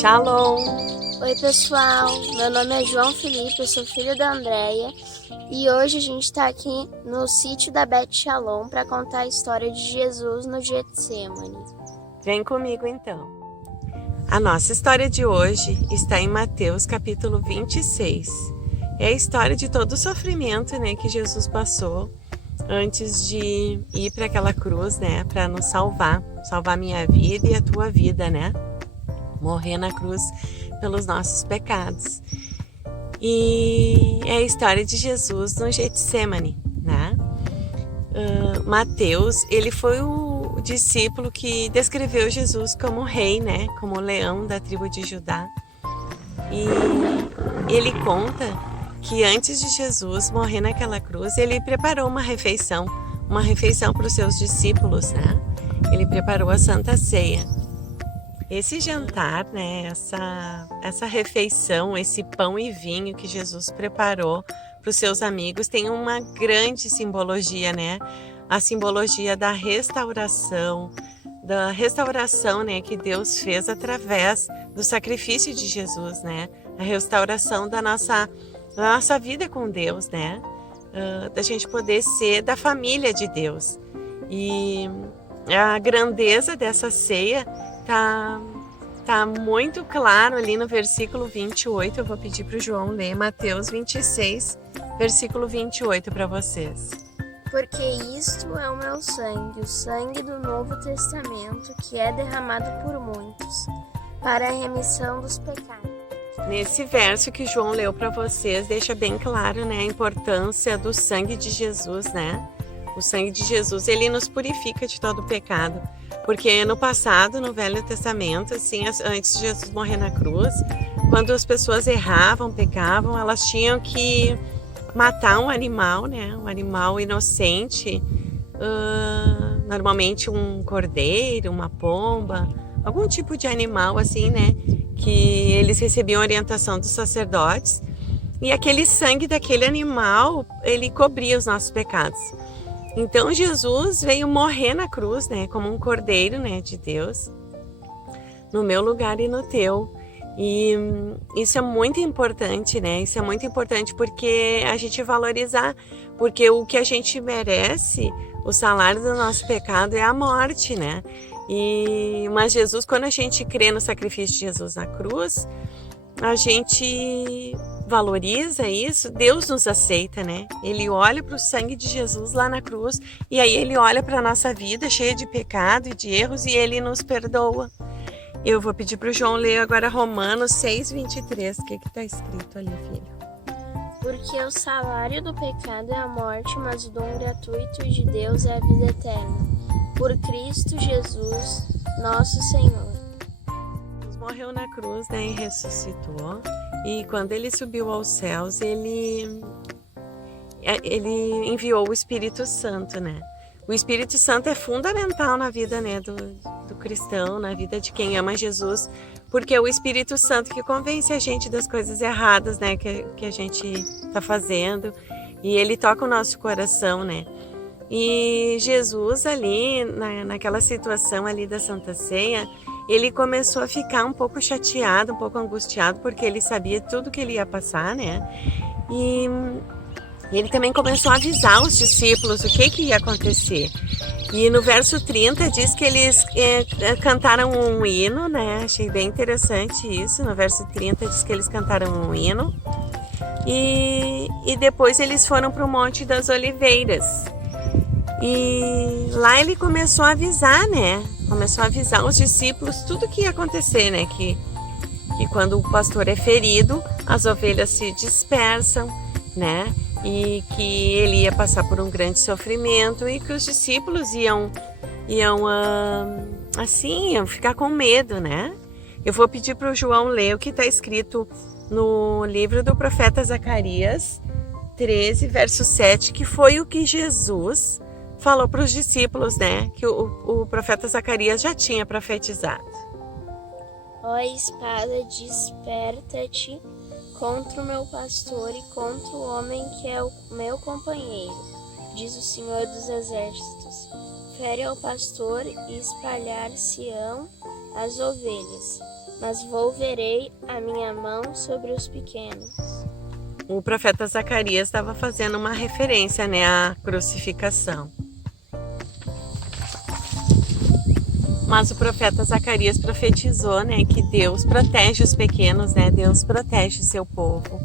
Shalom! Oi pessoal, meu nome é João Felipe, eu sou filho da Andréia e hoje a gente está aqui no sítio da Beth Shalom para contar a história de Jesus no Getsemane. Vem comigo então. A nossa história de hoje está em Mateus capítulo 26. É a história de todo o sofrimento, que Jesus passou antes de ir para aquela cruz, para nos salvar minha vida e a tua vida, morrer na cruz pelos nossos pecados. E é a história de Jesus no Getsemane, Mateus, ele foi o discípulo que descreveu Jesus como rei, como o leão da tribo de Judá. E ele conta que antes de Jesus morrer naquela cruz, ele preparou uma refeição para os seus discípulos, Ele preparou a Santa Ceia. Esse jantar, essa refeição, esse pão e vinho que Jesus preparou para os seus amigos tem uma grande simbologia, A simbologia da restauração, que Deus fez através do sacrifício de Jesus, A restauração da nossa vida com Deus, Da gente poder ser da família de Deus. E a grandeza dessa ceia tá muito claro ali no versículo 28. Eu vou pedir para o João ler Mateus 26, versículo 28 para vocês. Porque isto é o meu sangue, o sangue do Novo Testamento, que é derramado por muitos, para a remissão dos pecados. Nesse verso que João leu para vocês, deixa bem claro, a importância do sangue de Jesus, O sangue de Jesus, ele nos purifica de todo o pecado. Porque no passado, no Velho Testamento, antes de Jesus morrer na cruz, quando as pessoas erravam, pecavam, elas tinham que matar um animal, um animal inocente, normalmente um cordeiro, uma pomba, algum tipo de animal que eles recebiam orientação dos sacerdotes, e aquele sangue daquele animal, ele cobria os nossos pecados. Então Jesus veio morrer na cruz, como um cordeiro, de Deus, no meu lugar e no teu. E isso é muito importante, Isso é muito importante porque a gente valorizar, porque o que a gente merece, o salário do nosso pecado é a morte, Mas Jesus, quando a gente crê no sacrifício de Jesus na cruz, a gente valoriza isso, Deus nos aceita, Ele olha para o sangue de Jesus lá na cruz e aí Ele olha para a nossa vida cheia de pecado e de erros e Ele nos perdoa. Eu vou pedir para o João ler agora Romanos 6:23. O que está escrito ali, filho? Porque o salário do pecado é a morte, mas o dom gratuito de Deus é a vida eterna. Por Cristo Jesus, nosso Senhor. Jesus morreu na cruz, e ressuscitou. E quando ele subiu aos céus, ele enviou o Espírito Santo, O Espírito Santo é fundamental na vida, do cristão, na vida de quem ama Jesus, porque é o Espírito Santo que convence a gente das coisas erradas, que a gente está fazendo, e ele toca o nosso coração, E Jesus ali, naquela situação ali da Santa Ceia, ele começou a ficar um pouco chateado, um pouco angustiado, porque ele sabia tudo que ele ia passar, E ele também começou a avisar os discípulos o que ia acontecer. E no verso 30 diz que eles cantaram um hino, Achei bem interessante isso. No verso 30 diz que eles cantaram um hino. E depois eles foram para o Monte das Oliveiras. E lá ele começou a avisar, Começou a avisar os discípulos tudo o que ia acontecer, Que quando o pastor é ferido, as ovelhas se dispersam, E que ele ia passar por um grande sofrimento e que os discípulos iam ficar com medo, Eu vou pedir para o João ler o que está escrito no livro do profeta Zacarias 13, verso 7, que foi o que Jesus falou para os discípulos, que o profeta Zacarias já tinha profetizado. Ó espada, desperta-te contra o meu pastor e contra o homem que é o meu companheiro, diz o Senhor dos Exércitos. Fere ao pastor e espalhar-se-ão as ovelhas. mas volverei a minha mão sobre os pequenos. O profeta Zacarias estava fazendo uma referência, né, à crucificação. Mas o profeta Zacarias profetizou, né, que Deus protege os pequenos, né? Deus protege o seu povo.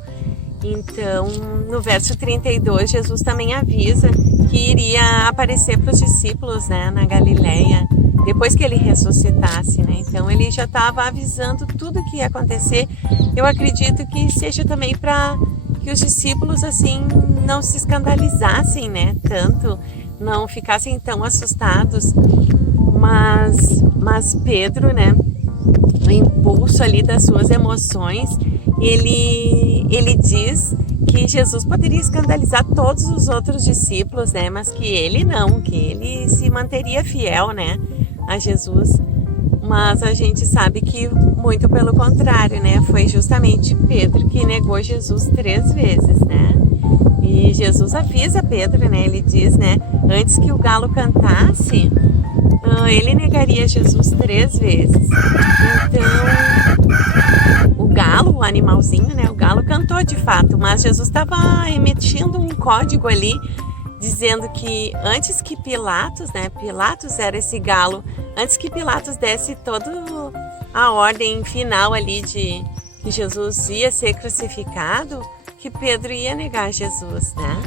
Então, no verso 32, Jesus também avisa que iria aparecer para os discípulos, né, na Galileia, depois que ele ressuscitasse, né? Então, ele já estava avisando tudo o que ia acontecer. Eu acredito que seja também para que os discípulos, assim, não se escandalizassem, né, tanto, não ficassem tão assustados. Mas Pedro, né, no impulso ali das suas emoções, ele diz que Jesus poderia escandalizar todos os outros discípulos, né, mas que ele não, que ele se manteria fiel, né, a Jesus. Mas a gente sabe que muito pelo contrário, né, foi justamente Pedro que negou Jesus 3 vezes, né. E Jesus avisa Pedro, né, ele diz, né, antes que o galo cantasse, ele negaria Jesus 3 vezes. Então, o galo, o animalzinho, né? O galo cantou de fato, mas Jesus estava emitindo um código ali, dizendo que antes que Pilatos, né? Pilatos era esse galo, antes que Pilatos desse toda a ordem final ali de que Jesus ia ser crucificado, que Pedro ia negar Jesus, né?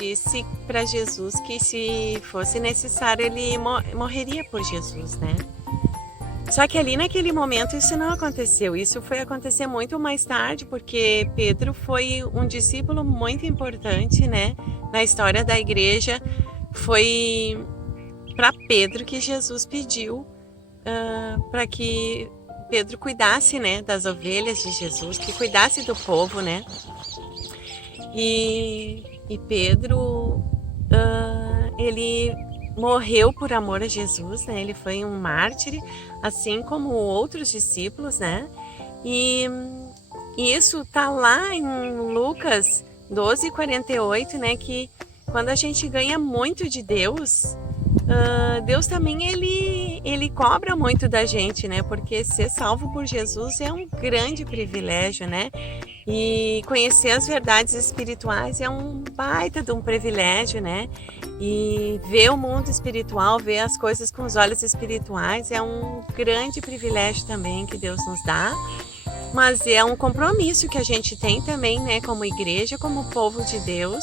Disse para Jesus que se fosse necessário ele morreria por Jesus, né? Só que ali naquele momento isso não aconteceu, isso foi acontecer muito mais tarde, porque Pedro foi um discípulo muito importante, né, na história da igreja. Foi para Pedro que Jesus pediu para que Pedro cuidasse, né, das ovelhas de Jesus, que cuidasse do povo, né? E Pedro, ele morreu por amor a Jesus, né? Ele foi um mártir, assim como outros discípulos, né? E isso tá lá em Lucas 12:48, né? Que quando a gente ganha muito de Deus, Deus também ele cobra muito da gente, né? Porque ser salvo por Jesus é um grande privilégio, né? E conhecer as verdades espirituais é um baita de um privilégio, né? E ver o mundo espiritual, ver as coisas com os olhos espirituais é um grande privilégio também que Deus nos dá. Mas é um compromisso que a gente tem também, né? Como igreja, como povo de Deus,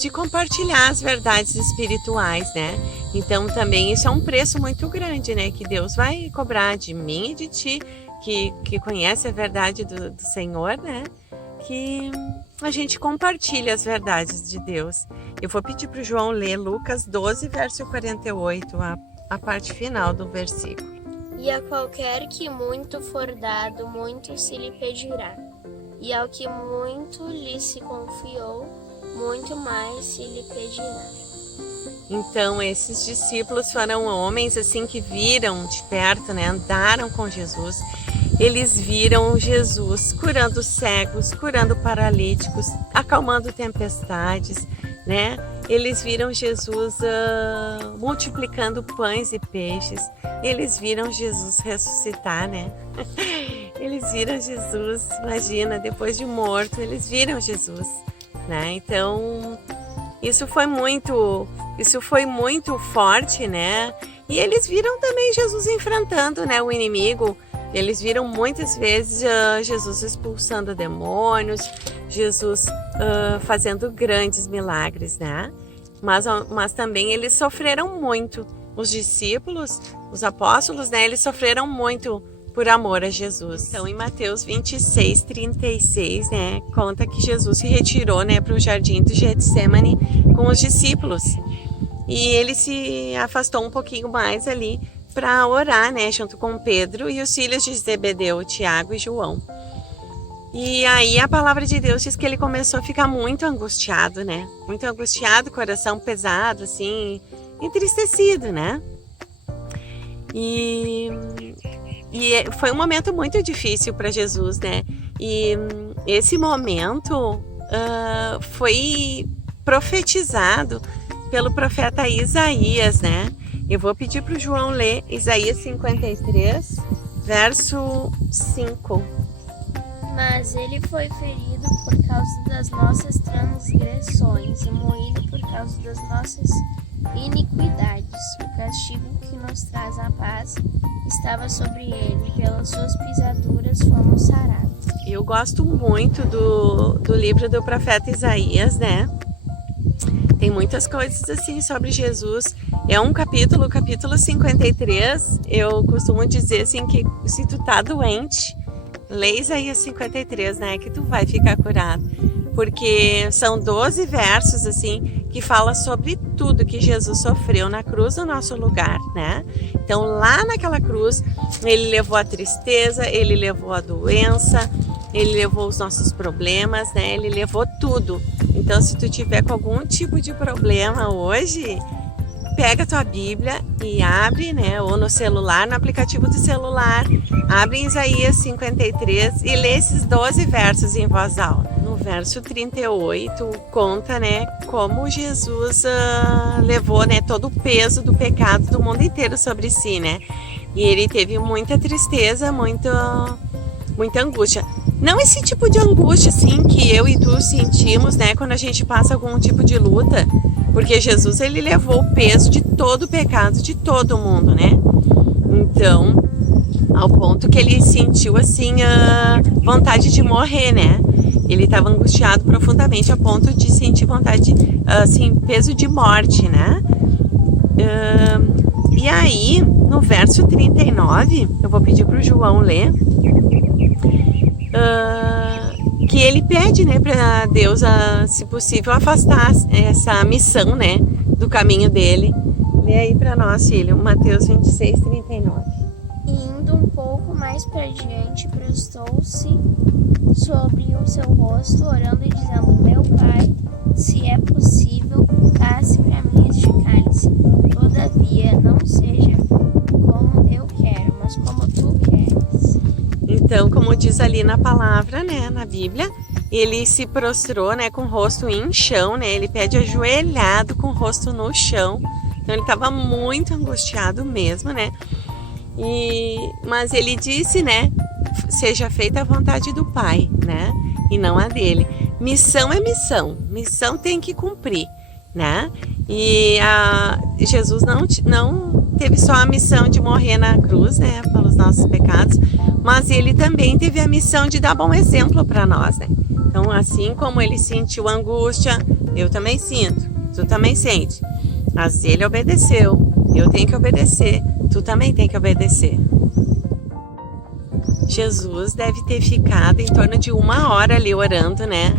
de compartilhar as verdades espirituais, né? Então também isso é um preço muito grande, né? Que Deus vai cobrar de mim e de ti, que conhece a verdade do Senhor, né? Que a gente compartilha as verdades de Deus. Eu vou pedir para o João ler Lucas 12, verso 48, a parte final do versículo. E a qualquer que muito for dado, muito se lhe pedirá. E ao que muito lhe se confiou, muito mais se lhe pedirá. Então, esses discípulos foram homens assim que viram de perto, né? Andaram com Jesus. Eles viram Jesus curando cegos, curando paralíticos, acalmando tempestades, né? Eles viram Jesus multiplicando pães e peixes. Eles viram Jesus ressuscitar, né? Eles viram Jesus, imagina, depois de morto, eles viram Jesus, né? Então, isso foi muito forte, né? E eles viram também Jesus enfrentando, né, o inimigo. Eles viram muitas vezes Jesus expulsando demônios, Jesus fazendo grandes milagres, né? Mas também eles sofreram muito. Os discípulos, os apóstolos, né, eles sofreram muito por amor a Jesus. Então, em Mateus 26:36, né, conta que Jesus se retirou, né, para o jardim do Getsemane com os discípulos. E ele se afastou um pouquinho mais ali para orar, né, junto com Pedro e os filhos de Zebedeu, Tiago e João. E aí a palavra de Deus diz que ele começou a ficar muito angustiado, né? Muito angustiado, coração pesado, assim, entristecido, né? E foi um momento muito difícil para Jesus, né? E esse momento foi profetizado pelo profeta Isaías, né? Eu vou pedir para o João ler Isaías 53, verso 5. Mas ele foi ferido por causa das nossas transgressões e moído por causa das nossas iniquidades. O castigo que nos traz a paz estava sobre ele, e pelas suas pisaduras fomos sarados. Eu gosto muito do livro do profeta Isaías, né? Tem muitas coisas assim sobre Jesus. É um capítulo 53, eu costumo dizer assim que se tu tá doente, lê Isaías 53, né? Que tu vai ficar curado. Porque são 12 versos assim que fala sobre tudo que Jesus sofreu na cruz no nosso lugar, né? Então lá naquela cruz ele levou a tristeza, ele levou a doença, ele levou os nossos problemas, né? Ele levou tudo. Então se tu tiver com algum tipo de problema hoje, pega a tua Bíblia e abre, né? Ou no celular, no aplicativo do celular, abre Isaías 53 e lê esses 12 versos em voz alta. No verso 38 conta, né, como Jesus levou, né, todo o peso do pecado do mundo inteiro sobre si, né? E ele teve muita tristeza, muita angústia. Não esse tipo de angústia assim que eu e tu sentimos, né, quando a gente passa algum tipo de luta, porque Jesus ele levou o peso de todo o pecado de todo mundo, né? Então, ao ponto que ele sentiu assim a vontade de morrer, né? Ele estava angustiado profundamente a ponto de sentir vontade, assim, peso de morte, né? E aí, no verso 39, eu vou pedir para o João ler, que ele pede, né, para Deus, se possível, afastar essa missão, né, do caminho dele. Lê aí para nós, filho, Mateus 26, 39. E indo um pouco mais para diante, prostou-se sobre o seu rosto, orando e dizendo: Meu Pai, se é possível, passe para mim este cálice. Todavia, não seja como eu quero, mas como tu queres. Então, como diz ali na palavra, né, na Bíblia, ele se prostrou, né, com o rosto em chão, né? Ele pede ajoelhado com o rosto no chão. Então, ele estava muito angustiado mesmo, né? Mas ele disse, né, seja feita a vontade do Pai, né, e não a dele. Missão é missão, missão tem que cumprir, né? E Jesus não teve só a missão de morrer na cruz, né, pelos nossos pecados, mas ele também teve a missão de dar bom exemplo para nós, né? Então, assim como ele sentiu angústia, eu também sinto, tu também sente. Mas ele obedeceu, eu tenho que obedecer, tu também tem que obedecer. Jesus deve ter ficado em torno de 1 hora ali orando, né?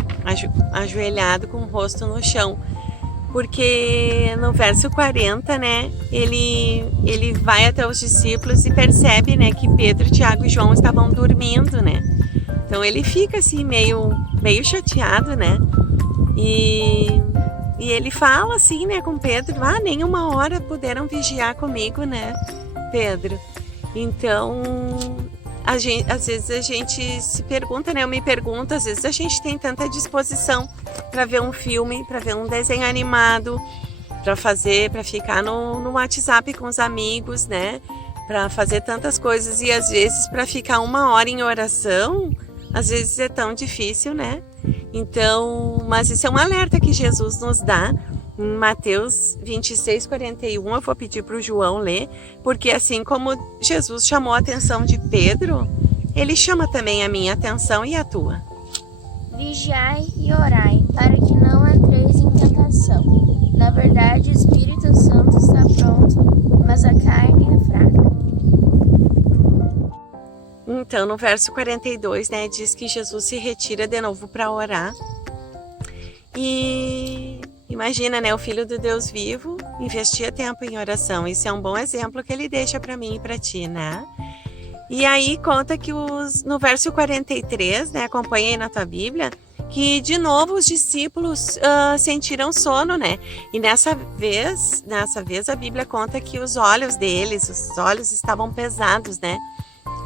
Ajoelhado com o rosto no chão. Porque no verso 40, né? Ele vai até os discípulos e percebe, né, que Pedro, Tiago e João estavam dormindo, né? Então ele fica assim meio chateado, né? E ele fala assim, né, com Pedro: nem 1 hora puderam vigiar comigo, né, Pedro? Então, às vezes a gente se pergunta, né? Eu me pergunto, às vezes a gente tem tanta disposição para ver um filme, para ver um desenho animado, para ficar no WhatsApp com os amigos, né? Para fazer tantas coisas e às vezes para ficar 1 hora em oração, às vezes é tão difícil, né? Então, mas isso é um alerta que Jesus nos dá em Mateus 26, 41. Eu vou pedir para o João ler, porque assim como Jesus chamou a atenção de Pedro, ele chama também a minha atenção e a tua. Vigiai e orai, para que não entreis em tentação. Na verdade, o Espírito Santo está pronto, mas a carne é fraca. Então, no verso 42, né, diz que Jesus se retira de novo para orar. E imagina, né, o Filho do Deus vivo investia tempo em oração. Isso é um bom exemplo que ele deixa para mim e para ti, né? E aí conta que no verso 43, né, acompanha aí na tua Bíblia, que de novo os discípulos sentiram sono, né? E nessa vez a Bíblia conta que os olhos estavam pesados, né?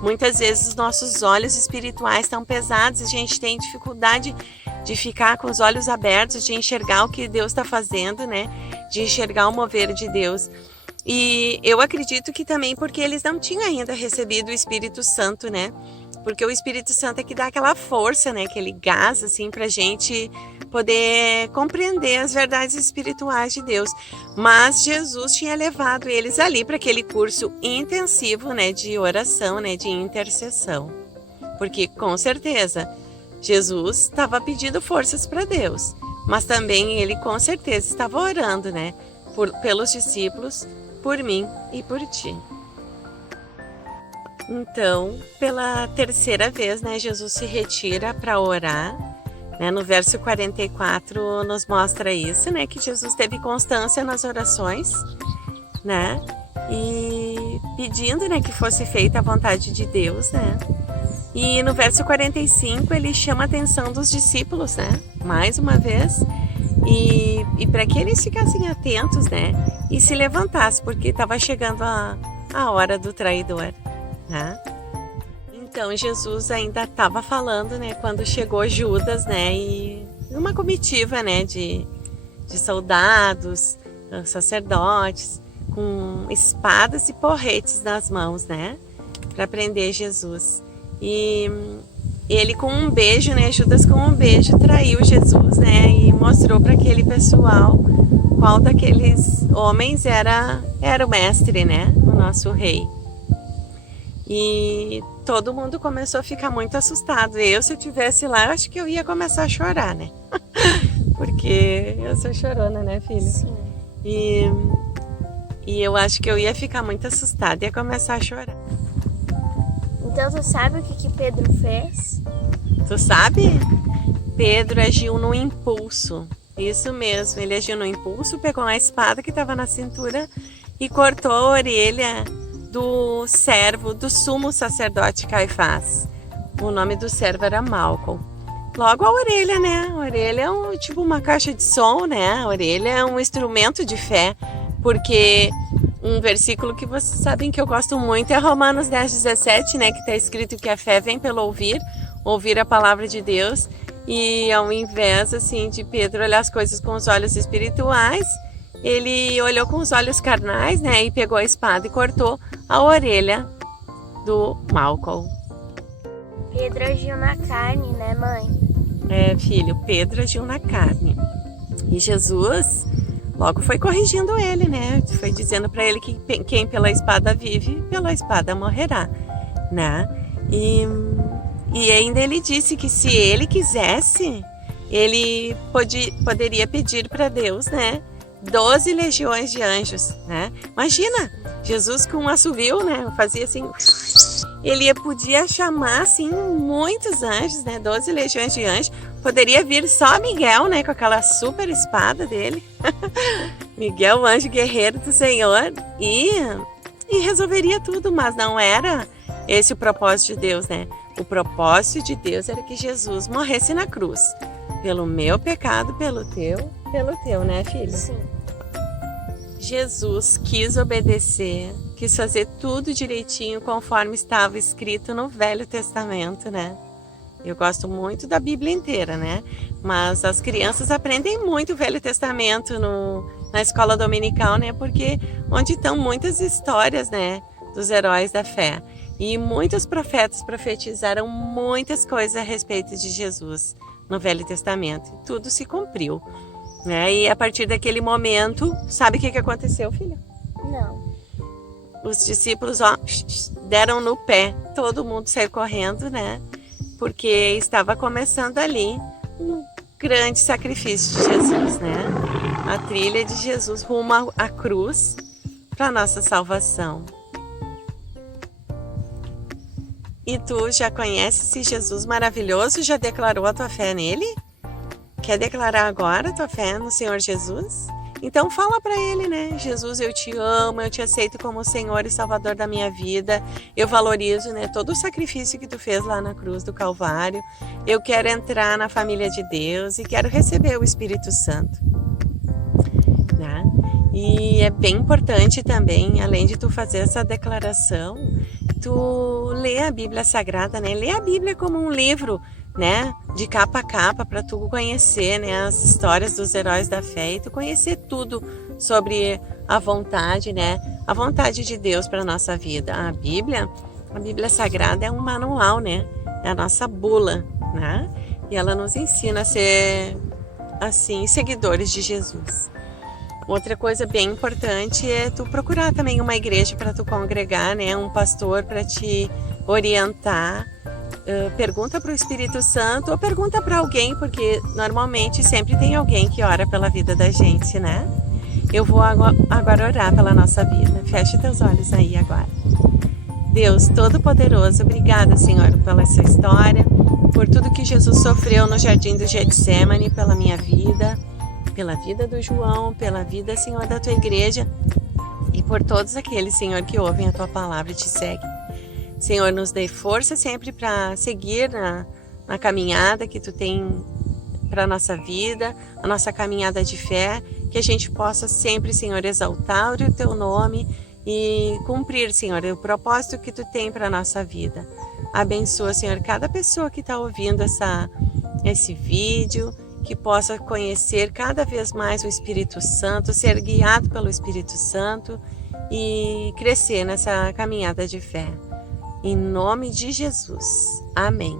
Muitas vezes os nossos olhos espirituais estão pesados, a gente tem dificuldade de ficar com os olhos abertos, de enxergar o que Deus está fazendo, né? De enxergar o mover de Deus. E eu acredito que também porque eles não tinham ainda recebido o Espírito Santo, né? Porque o Espírito Santo é que dá aquela força, né? Aquele gás, assim, pra gente poder compreender as verdades espirituais de Deus. Mas Jesus tinha levado eles ali para aquele curso intensivo, né? De oração, né? De intercessão. Porque, com certeza, Jesus estava pedindo forças para Deus. Mas também ele, com certeza, estava orando, né? Pelos discípulos, por mim e por ti. Então, pela terceira vez, né, Jesus se retira para orar, né? No verso 44 nos mostra isso, né, que Jesus teve constância nas orações, né, e pedindo, né, que fosse feita a vontade de Deus, né. E no verso 45 ele chama a atenção dos discípulos, né, mais uma vez, e para que eles ficassem atentos, né, e se levantassem, porque estava chegando a hora do traidor. Né? Então Jesus ainda estava falando, né, quando chegou Judas, né, e uma comitiva, né, de soldados, sacerdotes, com espadas e porretes nas mãos, né, para prender Jesus. E ele com um beijo, né, Judas com um beijo traiu Jesus, né, e mostrou para aquele pessoal qual daqueles homens era o mestre, né, o nosso rei. E todo mundo começou a ficar muito assustado. Se eu tivesse lá, eu acho que eu ia começar a chorar, né? Porque eu sou chorona, né, filha? Sim. E eu acho que eu ia ficar muito assustada, ia começar a chorar. Então tu sabe o que Pedro fez? Tu sabe? Pedro agiu no impulso. Isso mesmo, ele agiu no impulso, pegou uma espada que estava na cintura e cortou a orelha do servo do sumo sacerdote Caifás. O nome do servo era Malcolm. Logo a orelha, né? A orelha é tipo uma caixa de som, né? A orelha é um instrumento de fé, porque um versículo que vocês sabem que eu gosto muito é Romanos 10:17, né? Que está escrito que a fé vem pelo ouvir a palavra de Deus. E ao invés, assim, de Pedro olhar as coisas com os olhos espirituais, ele olhou com os olhos carnais, né? E pegou a espada e cortou a orelha do Malcolm. Pedro agiu na carne, né, mãe? Filho, Pedro agiu na carne. E Jesus logo foi corrigindo ele, né? Foi dizendo para ele que quem pela espada vive, pela espada morrerá, né? E ainda ele disse que se ele quisesse, ele poderia pedir para Deus, né? 12 legiões de anjos, né? Imagina, Jesus com um assovio, né? Fazia assim, ele podia chamar assim muitos anjos, né? 12 legiões de anjos. Poderia vir só Miguel, né? Com aquela super espada dele. Miguel, o anjo guerreiro do Senhor, e resolveria tudo, mas não era esse o propósito de Deus, né? O propósito de Deus era que Jesus morresse na cruz. Pelo meu pecado, pelo teu, né, filho? Sim. Jesus quis obedecer, quis fazer tudo direitinho conforme estava escrito no Velho Testamento, né? Eu gosto muito da Bíblia inteira, né? Mas as crianças aprendem muito o Velho Testamento na escola dominical, né? Porque onde estão muitas histórias, né? Dos heróis da fé. E muitos profetas profetizaram muitas coisas a respeito de Jesus no Velho Testamento. E tudo se cumpriu, né? E a partir daquele momento, sabe o que aconteceu, filha? Não. Os discípulos, deram no pé. Todo mundo saiu correndo, né? Porque estava começando ali um grande sacrifício de Jesus, né? A trilha de Jesus rumo à cruz para nossa salvação. E tu já conheces esse Jesus maravilhoso? Já declarou a tua fé nele? Quer declarar agora a tua fé no Senhor Jesus? Então fala para ele, né? Jesus, eu te amo, eu te aceito como Senhor e Salvador da minha vida. Eu valorizo, né, todo o sacrifício que tu fez lá na cruz do Calvário. Eu quero entrar na família de Deus e quero receber o Espírito Santo. Né? E é bem importante também, além de tu fazer essa declaração, tu lê a Bíblia Sagrada, né? Lê a Bíblia como um livro, né? De capa a capa, para tu conhecer, né? As histórias dos heróis da fé e tu conhecer tudo sobre a vontade, né? A vontade de Deus para a nossa vida. A Bíblia Sagrada é um manual, né? É a nossa bula, né? E ela nos ensina a ser, assim, seguidores de Jesus. Outra coisa bem importante é tu procurar também uma igreja para tu congregar, né? Um pastor para te orientar. Pergunta para o Espírito Santo ou pergunta para alguém, porque normalmente sempre tem alguém que ora pela vida da gente, né? Eu vou agora orar pela nossa vida. Feche teus olhos aí agora. Deus Todo-Poderoso, obrigada, Senhor, pela essa história, por tudo que Jesus sofreu no jardim do Getsemane, pela minha vida, pela vida do João, pela vida, Senhor, da tua igreja e por todos aqueles, Senhor, que ouvem a tua palavra e te seguem. Senhor, nos dê força sempre para seguir na caminhada que tu tem para a nossa vida, a nossa caminhada de fé, que a gente possa sempre, Senhor, exaltar o teu nome e cumprir, Senhor, o propósito que tu tem para a nossa vida. Abençoa, Senhor, cada pessoa que está ouvindo esse vídeo, que possa conhecer cada vez mais o Espírito Santo, ser guiado pelo Espírito Santo e crescer nessa caminhada de fé. Em nome de Jesus. Amém.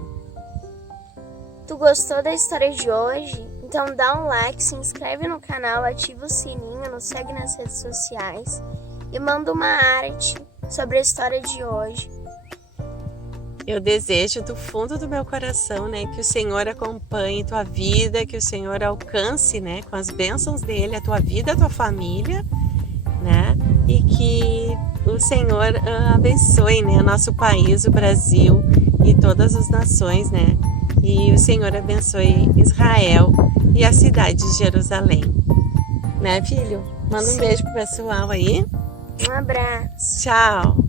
Tu gostou da história de hoje? Então dá um like, se inscreve no canal, ativa o sininho, nos segue nas redes sociais e manda uma arte sobre a história de hoje. Eu desejo do fundo do meu coração, né, que o Senhor acompanhe tua vida, que o Senhor alcance, né, com as bênçãos dele, a tua vida, a tua família, né, e que o Senhor abençoe, né, nosso país, o Brasil e todas as nações, né, e o Senhor abençoe Israel e a cidade de Jerusalém, né, filho? Manda um beijo pro pessoal aí. Um abraço. Tchau.